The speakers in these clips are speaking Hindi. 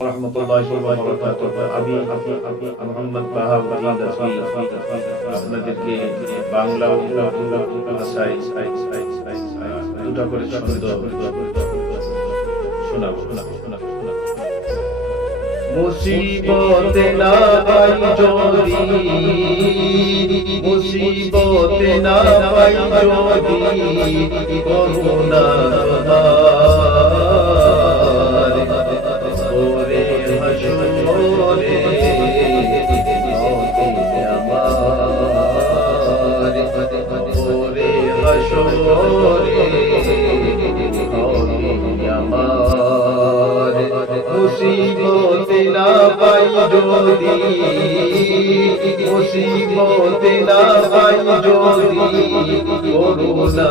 আমি মোহাম্মদ আপনাদেরকে বাংলা ভাষায় দুটা করে শোনাবো শোনাবো। মুসিবতে না পাই যদি, মুসিবতে না পাই যদি করুণা হাসরে আমার মুসিবতে না পাই যদি মুসিবতে না পাই যদি করুণা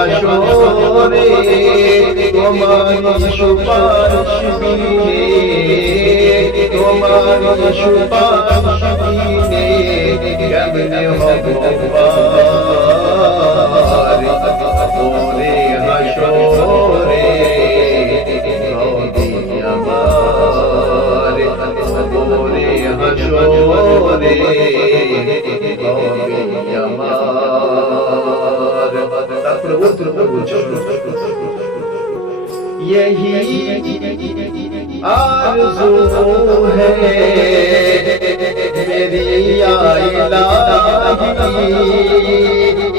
ও পারে হাসরে তোমার সুপারিশ বিনে তোমার সুপারিশ বিনে কেমনে হব পার ওরে হাসরে হবে আমার ওরে হাসরে यही आरज़ू है मेरी इलाही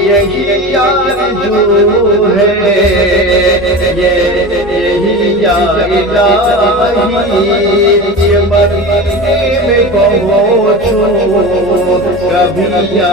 यही आरज़ू है ये यही इलाही ये मदीने में पहुँचूं कभी या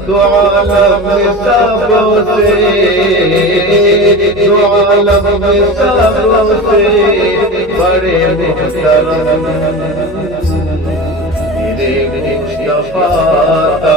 दारे करम दो आलम सबसे दो आलम सबसे बड़े मुहतरम मेरे मुस्तफा